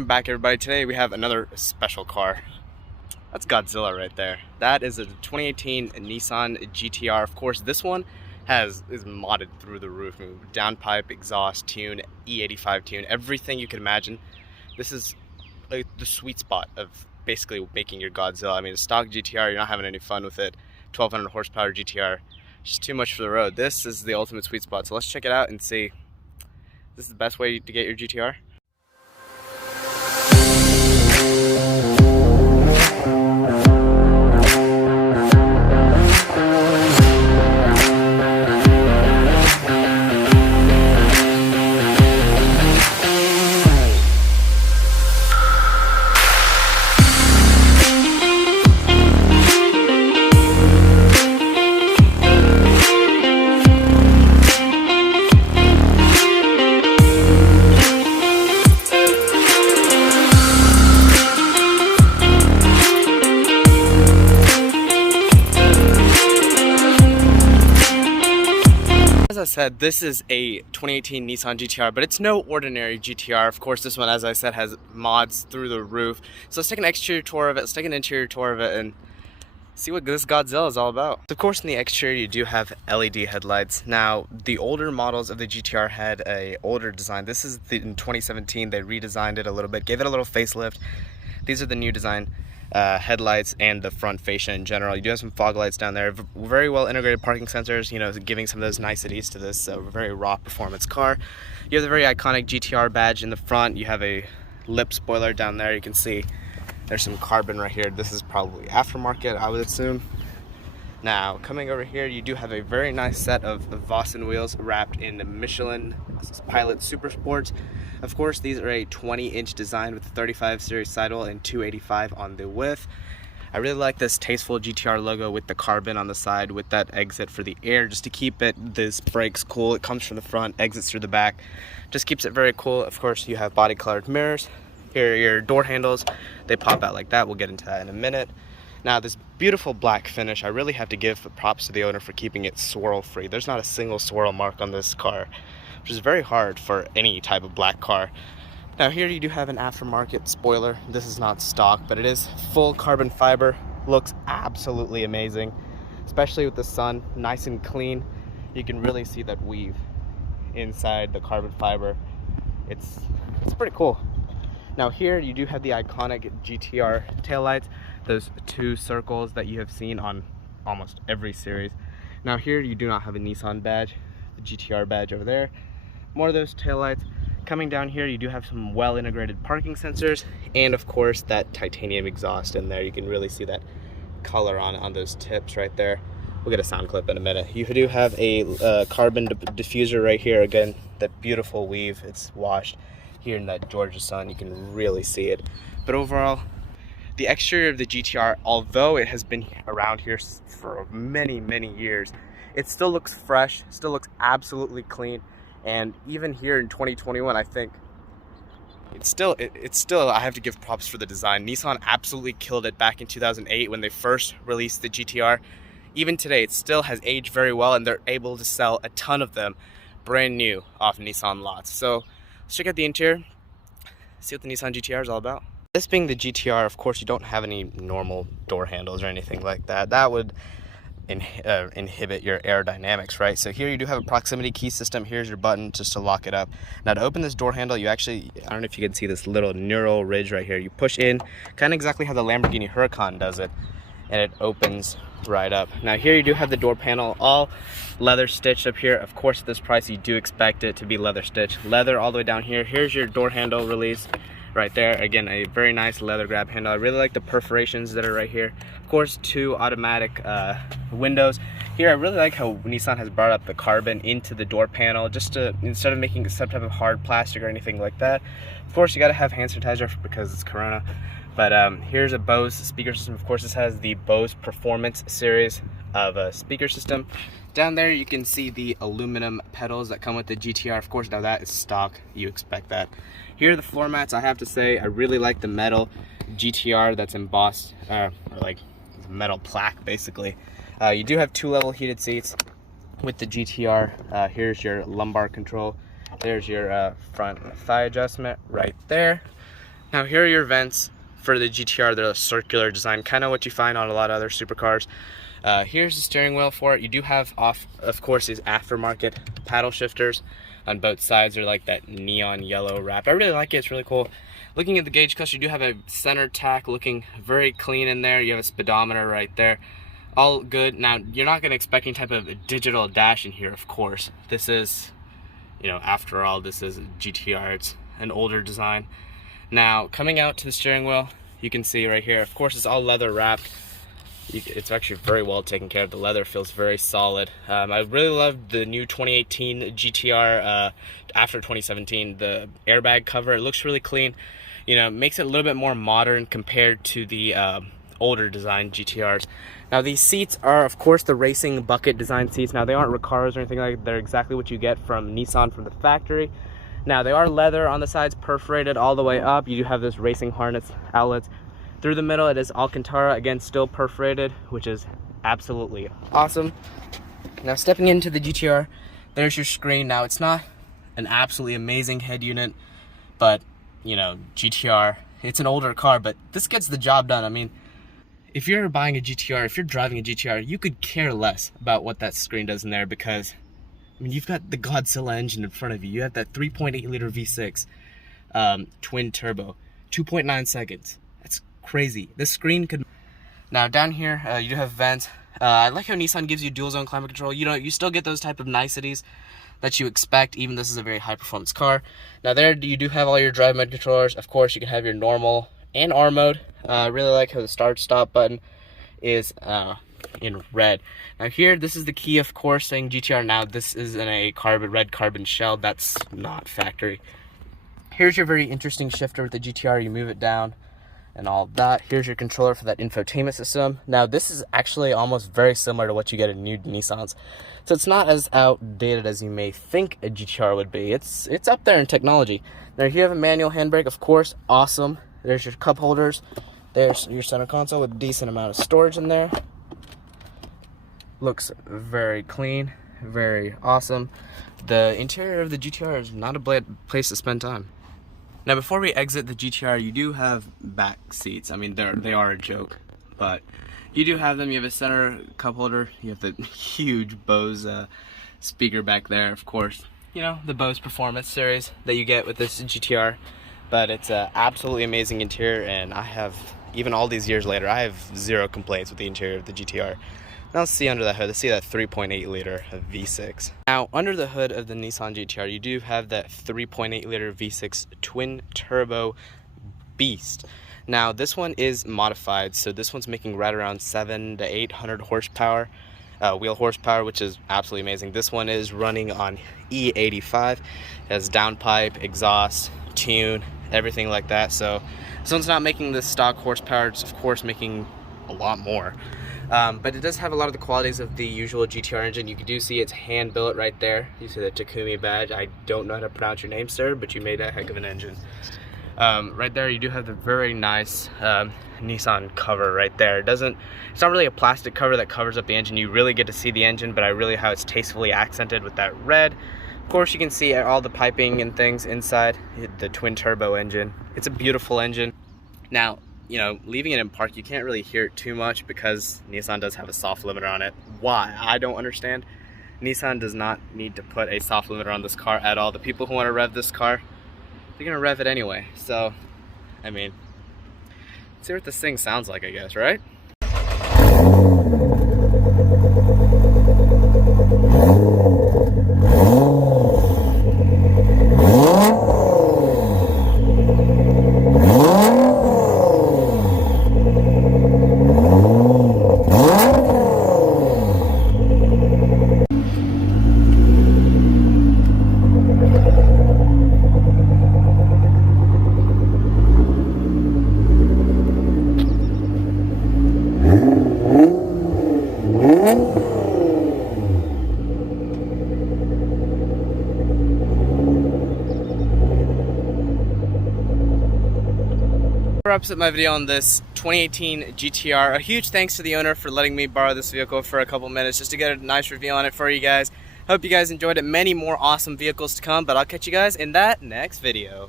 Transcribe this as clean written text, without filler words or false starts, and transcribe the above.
Welcome back, everybody. Today we have another special car. That's Godzilla right there. That is a 2018 Nissan GTR. Of course, this one is modded through the roof. Downpipe, exhaust, tune, E85 tune, everything you can imagine. This is like the sweet spot of basically making your Godzilla. I mean, a stock GTR, you're not having any fun with it. 1200 horsepower GTR, just too much for the road. This is the ultimate sweet spot. So let's check it out and see. This is the best way to get your GTR. As I said, this is a 2018 Nissan GTR, but it's no ordinary GTR. Of course, this one, as I said, has mods through the roof. So let's take an exterior tour of it, let's take an interior tour of it, and see what this Godzilla is all about. So of course, in the exterior, you do have LED headlights. Now, the older models of the GTR had a older design. This is in 2017, they redesigned it a little bit, gave it a little facelift. These are the new design. Headlights and the front fascia in general. You do have some fog lights down there. Very well integrated parking sensors, you know, giving some of those niceties to this very raw performance car. You have the very iconic GTR badge in the front. You have a lip spoiler down there. You can see there's some carbon right here. This is probably aftermarket, I would assume. Now, coming over here, you do have a very nice set of Vossen wheels wrapped in the Michelin Pilot Super Sports. Of course, these are a 20-inch design with 35 series sidewall and 285 on the width. I really like this tasteful GTR logo with the carbon on the side with that exit for the air, just to keep this brakes cool. It comes from the front, exits through the back, just keeps it very cool. Of course, you have body colored mirrors. Here are your door handles. They pop out like that. We'll get into that in a minute. Now, this beautiful black finish, I really have to give props to the owner for keeping it swirl free. There's not a single swirl mark on this car, which is very hard for any type of black car. Now here you do have an aftermarket spoiler. This is not stock, but it is full carbon fiber. Looks absolutely amazing, especially with the sun, nice and clean. You can really see that weave inside the carbon fiber. It's pretty cool. Now here you do have the iconic GTR taillights, those two circles that you have seen on almost every series. Now here you do not have a Nissan badge, the GTR badge over there. More of those taillights. Coming down here, you do have some well integrated parking sensors, and of course that titanium exhaust in there. You can really see that color on those tips right there. We'll get a sound clip in a minute. You do have a carbon diffuser right here. Again, that beautiful weave. It's washed here in that Georgia sun. You can really see it. But overall, the exterior of the GTR, although it has been around here for many years, it still looks fresh, still looks absolutely clean. And even here in 2021, I think it's still I have to give props for the design. Nissan absolutely killed it back in 2008 when they first released the GTR. Even today, it still has aged very well, and they're able to sell a ton of them brand new off Nissan lots. So let's check out the interior, see what the Nissan GTR is all about. This being the GTR, of course, you don't have any normal door handles or anything like that. That would inhibit your aerodynamics, right? So here you do have a proximity key system. Here's your button just to lock it up. Now to open this door handle, you actually, I don't know if you can see this little neural ridge right here. You push in, kind of exactly how the Lamborghini Huracan does it, and it opens right up. Now here you do have the door panel, all leather stitched up here. Of course, at this price, you do expect it to be leather stitched. Leather all the way down here. Here's your door handle release right there. Again, a very nice leather grab handle. I really like the perforations that are right here. Of course, two automatic windows. Here, I really like how Nissan has brought up the carbon into the door panel, just to, instead of making some type of hard plastic or anything like that. Of course, you gotta have hand sanitizer because it's Corona. But here's a Bose speaker system. Of course, this has the Bose Performance series of a speaker system. Down there, you can see the aluminum pedals that come with the GTR. Of course, now that is stock. You expect that. Here are the floor mats. I have to say, I really like the metal GTR that's embossed, or like metal plaque, basically. You do have 2-level heated seats with the GTR. Here's your lumbar control. There's your front thigh adjustment right there. Now here are your vents for the GTR. They're a circular design, kind of what you find on a lot of other supercars. Here's the steering wheel for it. You do have, of course, these aftermarket paddle shifters on both sides. They're like that neon yellow wrap. I really like it. It's really cool. Looking at the gauge cluster, you do have a center tack looking very clean in there. You have a speedometer right there. All good. Now, you're not going to expect any type of digital dash in here, of course. This is, after all, this is a GTR. It's an older design. Now, coming out to the steering wheel, you can see right here, of course, it's all leather wrapped. It's actually very well taken care of. The leather feels very solid. I really loved the new 2018 GTR after 2017. The airbag cover, it looks really clean. Makes it a little bit more modern compared to the older design GTRs. Now these seats are, of course, the racing bucket design seats. Now they aren't Recaros or anything like that. They're exactly what you get from Nissan from the factory. Now they are leather on the sides, perforated all the way up. You do have this racing harness outlets. Through the middle, it is Alcantara, again, still perforated, which is absolutely awesome. Now stepping into the GTR, there's your screen. Now it's not an absolutely amazing head unit, but GTR, it's an older car, but this gets the job done. I mean, if you're buying a GTR, if you're driving a GTR, you could care less about what that screen does in there, because you've got the Godzilla engine in front of you. You have that 3.8 liter V6 twin turbo, 2.9 seconds. That's crazy. This screen could... Now down here, you do have vents. I like how Nissan gives you dual zone climate control. You still get those type of niceties that you expect, even this is a very high performance car. Now there you do have all your drive mode controllers. Of course, you can have your normal and R mode. I really like how the start stop button is in red. Now here, this is the key, of course, saying GTR. Now this is in a red carbon shell. That's not factory. Here's your very interesting shifter with the GTR. You move it down and all that. Here's your controller for that infotainment system. Now this is actually almost very similar to what you get in new Nissans, so it's not as outdated as you may think a GTR would be. It's up there in technology. Now here you have a manual handbrake, of course, awesome. There's your cup holders. There's your center console with a decent amount of storage in there. Looks very clean, very awesome. The interior of the GTR is not a bad place to spend time. Now before we exit the GTR, you do have back seats. I mean, they are a joke, but you do have them. You have a center cup holder. You have the huge Bose speaker back there, of course. The Bose Performance series that you get with this GTR. But it's an absolutely amazing interior, and I have, even all these years later, I have zero complaints with the interior of the GTR. Now let's see under the hood. Let's see that 3.8 liter V6. Now under the hood of the Nissan GTR, you do have that 3.8 liter V6 twin turbo beast. Now this one is modified, so this one's making right around 700 to 800 horsepower, wheel horsepower, which is absolutely amazing. This one is running on E85. It has downpipe, exhaust, tune, everything like that. So this one's not making the stock horsepower. It's of course making a lot more. But it does have a lot of the qualities of the usual GTR engine. You do see it's hand built right there. You see the Takumi badge. I don't know how to pronounce your name, sir, but you made a heck of an engine. Right there, you do have the very nice Nissan cover right there. It's not really a plastic cover that covers up the engine. You really get to see the engine, but I really how it's tastefully accented with that red. Of course, you can see all the piping and things inside the twin turbo engine. It's a beautiful engine. Now, leaving it in park, you can't really hear it too much because Nissan does have a soft limiter on it. Why? I don't understand. Nissan does not need to put a soft limiter on this car at all. The people who want to rev this car, they're going to rev it anyway. So, I mean, let's see what this thing sounds like, I guess, right? Wraps up my video on this 2018 GTR. A huge thanks to the owner for letting me borrow this vehicle for a couple minutes just to get a nice review on it for you guys. Hope you guys enjoyed it. Many more awesome vehicles to come, but I'll catch you guys in that next video.